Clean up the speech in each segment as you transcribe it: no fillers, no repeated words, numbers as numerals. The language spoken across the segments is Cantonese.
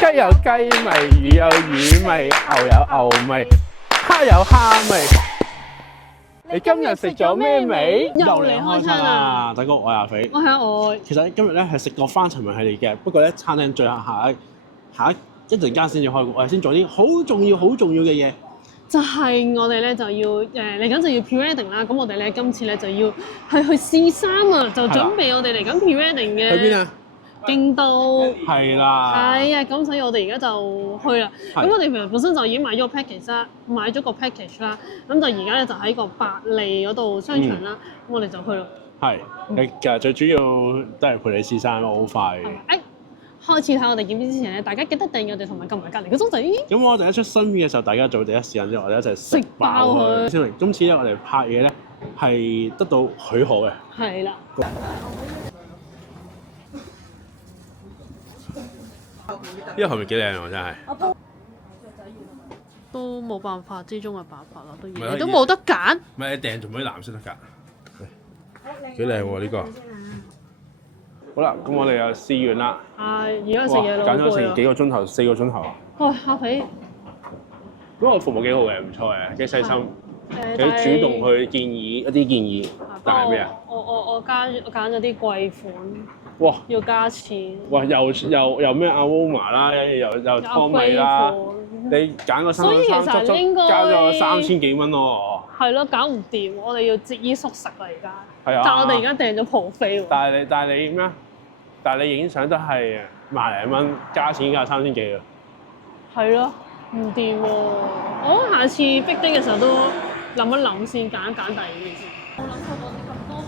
雞有雞味，魚有魚味，牛有牛味，蝦有蝦味。你今日食咗咩味？又嚟開餐啦！大哥，我係阿肥。我係我。其實今日咧係食過翻尋味系列嘅，不過咧餐廳最後下一陣間先至開工，我哋先做啲好重要嘅嘢。就係我哋咧就要嚟緊就要 pre-wedding 啦，咁我哋咧今次咧就要係去試衫啊，就準備我哋嚟緊 pre-wedding 嘅。去邊啊？京都。係啦。係啊，咁所以我哋而家就去啦。咁我哋本身就已經買咗個 package 啦，買咗個 package 啦，咁就而家咧就喺個百利嗰度商場啦，咁我哋就去咯。係，其實最主要都係陪你試衫咯，好快。開始睇我哋影片之前咧，大家記得訂閱我哋同埋撳埋隔離個鐘仔。咁我哋一出新片嘅時候，大家做第一時間之後，我哋一齊食爆佢。先明，今次咧我哋拍嘢咧係得到許可嘅。係啦。呢個後面幾靚喎，真係。都冇辦法之中嘅辦法啦，你都冇得揀。唔係你訂仲唔可以藍色得㗎？幾靚喎呢個！好啦，咁我哋又試完啦。係，而家食嘢咯。揀咗成幾個鐘頭，4個鐘頭啊！哇，阿肥，嗰個服務幾好嘅，唔錯嘅，幾細心。佢主動去建議一啲建議，但係咩啊？我揀咗啲貴款。哇！要加錢。哇！又咩阿 Woma 啦，又湯米啦，你揀個所以其實應該交咗3000幾蚊咯。係咯，搞唔掂，我哋要節衣縮食啦而家。係啊。但係我哋而家訂咗buffet喎。但係你咩？但係你影相都係萬零蚊，加錢加3000幾啊。係咯，唔掂喎！我下次逼啲嘅時候都諗一諗先，揀第二件先。我諗過我哋咁多。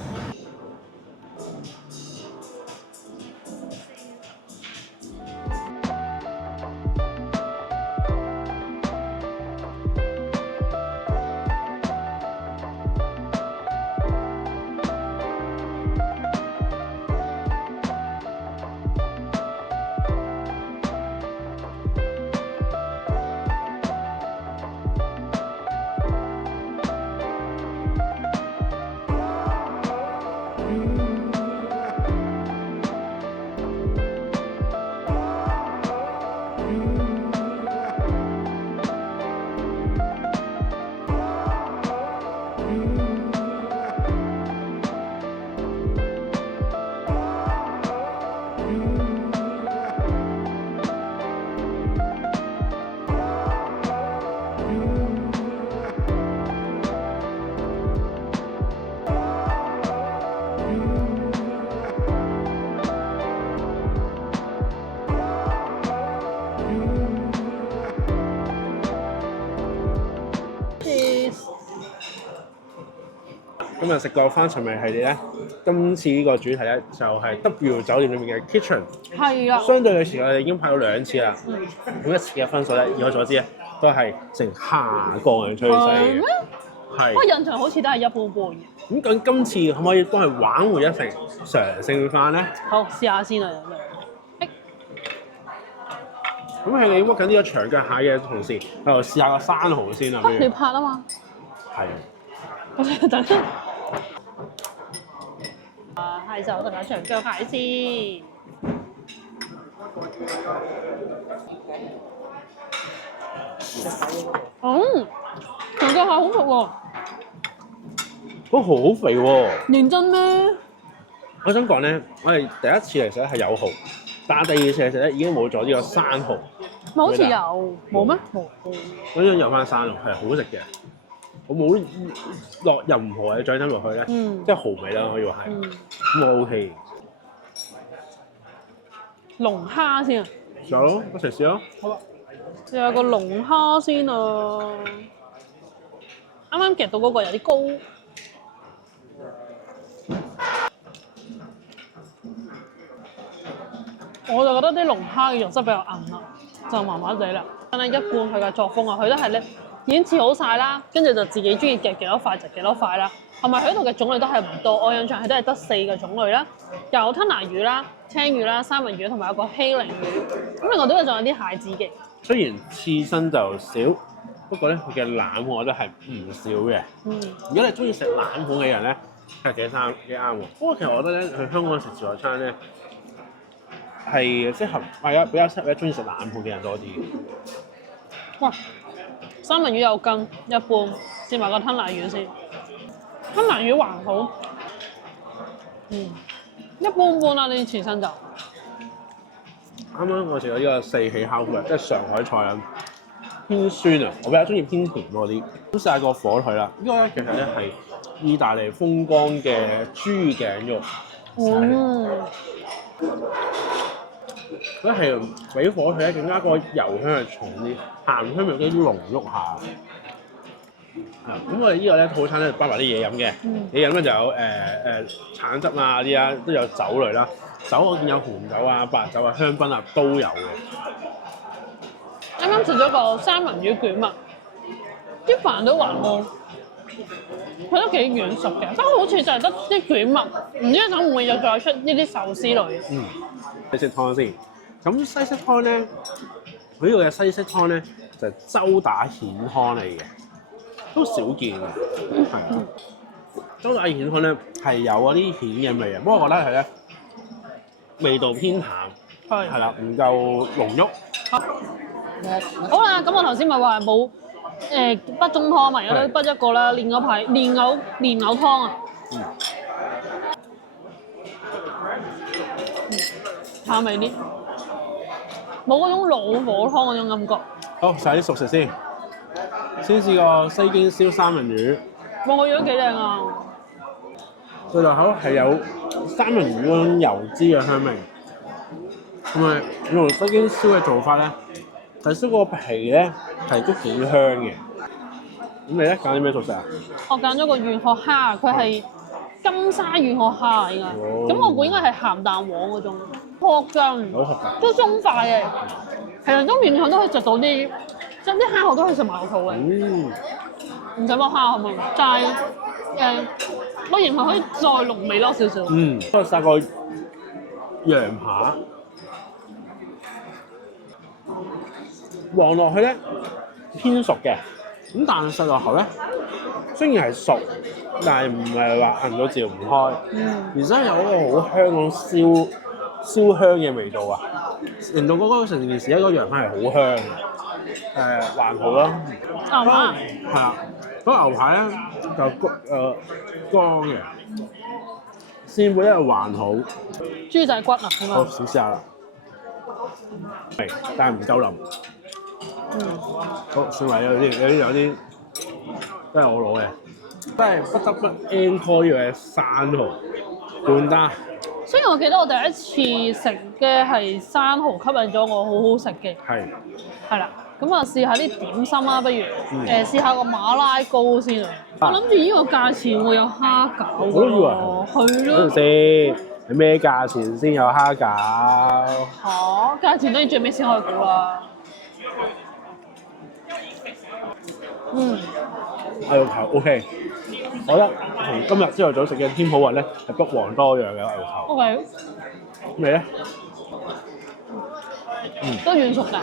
今日食過翻尋味系列咧，今次呢個主題咧就係 W 酒店裏面嘅 kitchen。係啊。相對嘅時候，我哋已經拍咗2次啦。每一次嘅分數咧，以我所知咧，都係呈下降嘅趨勢嘅。係。我印象好似都係一般般嘅。咁究竟今次可唔可以幫佢挽回一成常勝翻咧？好，試下先啊！咁喺你屈緊呢個長腳蟹嘅同時，喺度試下個生蠔先啊！你拍啊嘛。係。我哋等陣。係就同埋長腳蟹先。長腳蟹好熟喎。都好肥喎！認真咩？我想講咧，我哋第一次嚟食係有蠔，但係第二次嚟食咧已經冇咗呢個生蠔。咪好似有冇咩？冇。嗰張有翻生蠔係好食嘅，我冇落任何嘅醬汁落去咧，即係蠔味啦，可以話係。咁我 OK。龍蝦先啊！試下咯，一齊試咯。好啊！試下個龍蝦先啊！啱啱夾到嗰個有啲高。我就覺得啲龍蝦嘅肉質比較韌啦，就麻麻地啦。但係一貫佢嘅作風啊，佢都係咧已經切好晒啦，跟住就自己中意夾幾多塊就幾多塊啦。同埋佢度嘅種類都係唔多，我印象係都係得4個種類啦，有吞拿魚啦、青魚啦、三文魚同埋有個希靈魚。咁另外都有仲有啲蟹子嘅。雖然刺身就少，不過咧佢嘅腩我覺得係唔少嘅。如果你中意食腩款嘅人咧，係幾啱喎。不過其實我覺得咧，去香港食自助餐咧，係適合比較適合中意食冷盤嘅人多啲。哇！三文魚有羹，一般試埋個吞拿魚先。吞拿魚還好，一般般啦呢啲刺身就。啱啱我食咗呢個四喜烤麩，即係上海菜啊，偏酸啊，我比較中意偏甜嗰啲。咁試下個火腿啦，呢個咧其實咧係意大利風乾嘅豬頸肉。佢係比火腿咧更加個油香係重啲，鹹香味有啲濃郁下。咁我哋呢個咧套餐咧包埋啲嘢飲嘅，嘢飲咧就有橙汁啊啲啊，都有酒類啦。酒我見有紅酒啊、白酒啊、香檳啊都有嘅。啱啱食咗個三文魚卷物，啲飯都還好，佢都幾軟熟嘅，不過好似就係得啲卷物，唔知等會唔會又再出呢啲壽司類。西式湯先，咁西式湯咧，佢呢個嘅西式湯咧就係周打蜆湯嚟嘅，都少見嘅，係啊。周打蜆湯咧係有嗰啲蜆嘅味啊，不過我覺得係咧味道偏淡，係啦，唔夠濃郁。好啦，咁我頭先咪話冇北中湯嘛，而家都北一個啦，蓮藕湯啊，淡味啲，冇嗰種老火湯嗰種感覺。好，試下啲熟食先，先試個西京燒三文魚。哇，個樣幾靚啊！對落口係有三文魚嗰種油脂嘅香味，同埋用西京燒嘅做法咧，係燒個皮咧係都幾香嘅。咁你咧揀啲咩熟食啊？我揀咗個軟殼蝦，佢係金沙軟殼蝦應該，咁我估應該係鹹蛋黃嗰種殼筋，都鬆快嘅。其實都勉強都可以食到啲，即係啲蝦殼都可以食埋落肚嘅。唔使剝蝦好冇？但係我認為可以再濃味多少少。不過試個羊扒，黃落去咧偏熟嘅，咁但係食落口咧雖然係熟，但係唔係話硬到嚼唔開，而且有一個好香嗰種燒香嘅味道啊，令到嗰個成件事一個羊扒係好香嘅，還好啦。牛扒係啦，嗰個牛排咧就乾嘅，鮮貝咧還好。豬仔骨啊咁好，啊！試下啦，係，但係唔夠腍。好，算埋有啲都係我攞嘅，真係不得不 encore 呢個嘅生蠔半打。雖然我記得我第一次食嘅係生蠔吸引咗我，好好食嘅。係啦，咁啊試下啲點心啦，不如試下個馬拉糕先啊！我諗住呢個價錢會有蝦餃喎。我都以為係。係咯。等陣先，係咩價錢先有蝦餃？價錢都要最尾先可以估啦。牛肉頭 OK，我覺得同今日朝頭早食嘅天普雲咧係不遑多讓嘅牛肉頭。OK。你咧？都軟熟㗎。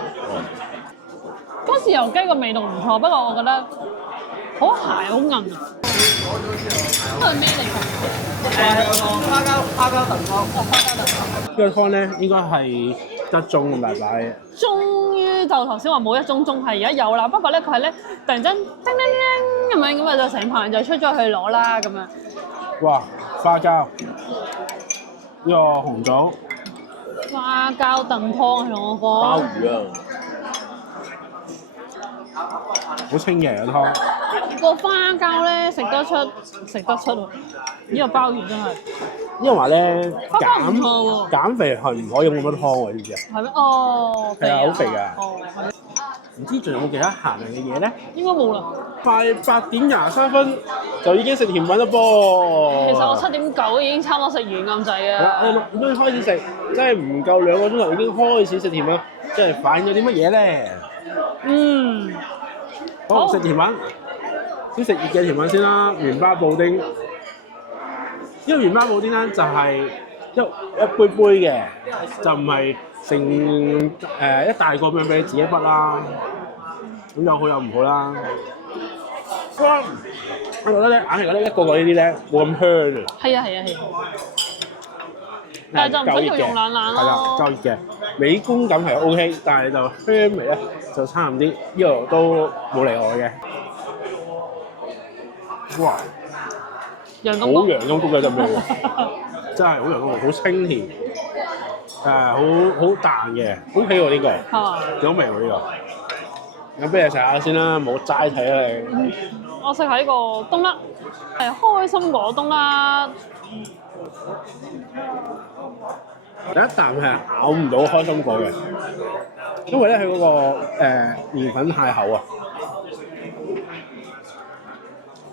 嗰豉油雞個味道唔錯，不過我覺得好鞋好韌啊。呢個係咩嚟㗎？花膠燉湯。花膠燉湯。呢個湯咧應該係一盅咁大把嘅。終於就頭先話冇一盅盅係而家有啦，不過咧佢係咧突然間叮叮叮咁樣，咁啊就成棚就出咗去攞啦咁樣。哇！花膠呢個紅棗。花膠燉湯係我個。鮑魚啊！好清嘅個湯。個花膠咧食得出喎，呢個鮑魚真係。因為話咧減肥係唔可以用咁多湯喎，知唔知啊？係咩？哦，係啊，好肥㗎。哦，唔知仲有冇其他閒嘅嘢咧？應該冇啦。快8:23就已經食甜品啦噃。其實我7:9已經差唔多食完咁滯啊。我6點開始食，真係唔夠2個鐘頭已經開始食甜品，即係反映咗啲乜嘢咧？好，食甜品，先食熱嘅甜品先啦，麵包布丁。呢個麵包布丁咧就係一杯杯嘅，就唔係成一大個咁樣俾你自己筆啦。咁有好有唔好啦。哇！我覺得咧，硬係覺得一個個呢啲咧冇咁香啊。係啊。但係就唔需要用冷冷咯。係啦，夠熱嘅，美觀感係 OK，但係就香味咧就差唔啲，呢度都冇例外嘅。哇！洋好公公，洋葱菊嘅陣味喎，真係好洋葱菊，好清甜，好淡嘅，OK喎呢個，係嘛？幾好味喎呢個。咁不如食下先啦，唔好齋睇啦你。我食喺個冬甩，係開心果冬甩。第一啖係咬唔到開心果嘅，因為咧佢嗰個麵粉太厚啊。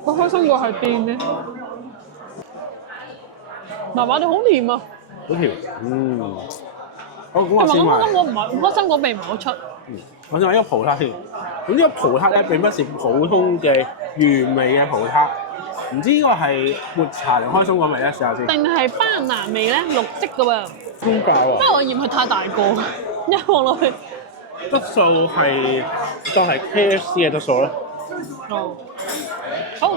個開心果係邊咧？麻麻地好甜啊！好甜，好咁同埋我先話，開心果唔係開心果味唔係好出。我先話呢個葡撻先。咁呢個葡撻咧並不是普通嘅原味嘅葡撻，唔知呢個係抹茶定開心果味咧？試下先。定係班拿味咧？綠色嘅喎。點解因為我嫌佢太大個，一望落去。質素係當係 KFC 嘅質素咯。哦，好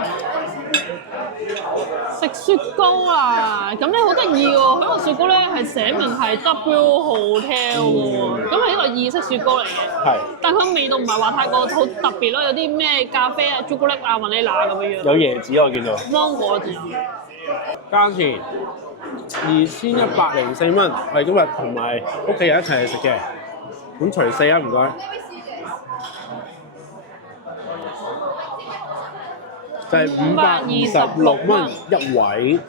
食雪糕啊！咁咧好得意喎，佢個雪糕咧係寫明係 W Hotel 喎，咁係一個意式雪糕嚟嘅。係。但佢味道唔係話太過好特別咯，有啲咩咖啡啊、朱古力啊、雲呢拿咁樣樣。有椰子我見到。芒果字。價錢2104蚊，我哋今日同埋屋企人一齊嚟食嘅。咁除4啊，唔該。就係526蚊一位。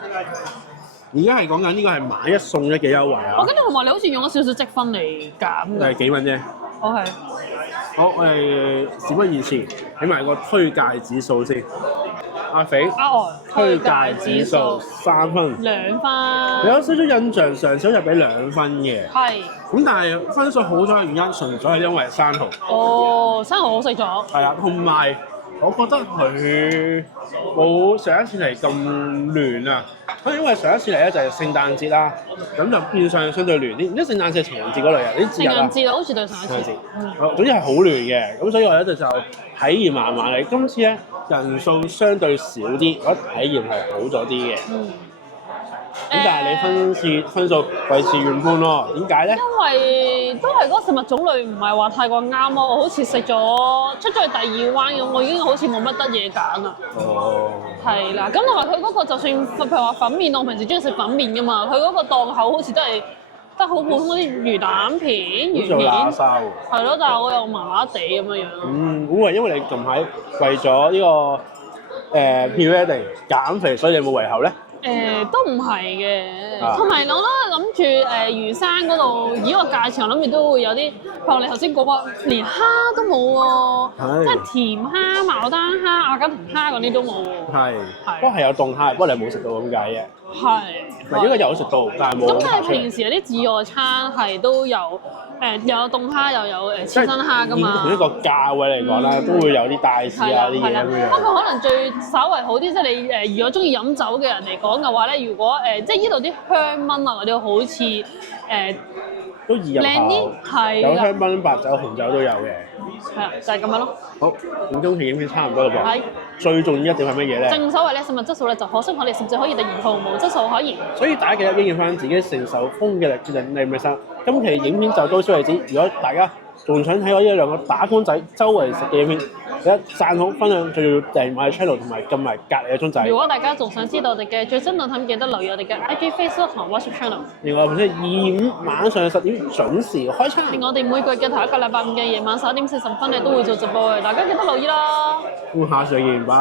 而家係講緊呢個係買一送一嘅優惠啊！我記得同埋你好似用咗少少積分嚟減嘅。係幾蚊啫？我係。好，我哋事不宜遲，起埋個推介指數先。阿肥，推介指數3分。2分。有少少印象，上次就俾2分嘅。係。咁但係分數好咗嘅原因，純粹係因為生蠔。哦，生蠔好食咗。係啊，同埋我覺得佢冇上一次嚟咁亂啊。因為上一次嚟咧就係聖誕節啦，咁就變相對亂啲。唔知聖誕節係情人節嗰類啊？啲節日啊。情人節好似對上一次。總之係好亂嘅，咁所以我咧就體驗麻麻嚟。今次咧人數相對少啲，我覺得體驗係好咗啲嘅。咁但係你分數維持原判喎，點解咧？因為都係嗰個食物種類唔係話太過啱咯，我好似食咗出咗去第2彎咁，我已經好似冇乜得嘢揀啦。哦。係啦，咁同埋佢嗰個就算譬如話粉麵，我平時中意食粉麵噶嘛，佢嗰個檔口好似都係得好普通嗰啲魚蛋片、魚片。係咯，但係我又麻麻地咁樣樣。咁係因為你近排為咗呢個period 減肥，所以你冇胃口咧？都唔係嘅，同埋我都諗住魚生嗰度以個價錢，我諗住都會有啲，譬如你頭先講話連蝦都冇喎，即係甜蝦、牡丹蝦、阿根廷蝦嗰啲都冇喎。係，不過係有凍蝦，不過你冇食到咁解嘅。係，唔係應該有食到，但係冇。咁但係平時有啲自助餐係都有又有凍蝦又有刺身蝦㗎嘛。以一個價位嚟講啦，都會有啲大士啊啲嘢咁樣。不過可能最稍為好啲，即係你如果中意飲酒嘅人嚟講嘅話咧，如果即係呢度啲香檳啊嗰啲好似都易入口，有香檳、白酒、紅酒都有嘅。係啦，就係咁樣咯。好，咁今期影片差唔多啦噃。係。最重要一點係乜嘢咧？正所謂咧，食物質素咧就可惜可憐，甚至可以突然毫無質素可言。所以大家記得應驗翻自己承受風嘅力，決定你咪生。今期影片就到此為止。如果大家仲想睇我呢兩個打工仔周圍食嘅影片，記得讚好、分享，仲要訂埋 channel 同埋撳埋隔離嘅鐘仔。如果大家仲想知道我哋嘅最新動態，記得留意我哋嘅 IG、Facebook 同 WhatsApp channel。另外，本身2、5晚上10點準時開餐。我哋每個月嘅頭一個禮拜五嘅夜晚11點40分，你都會做直播嘅，大家記得留意啦。咁下次再見，拜。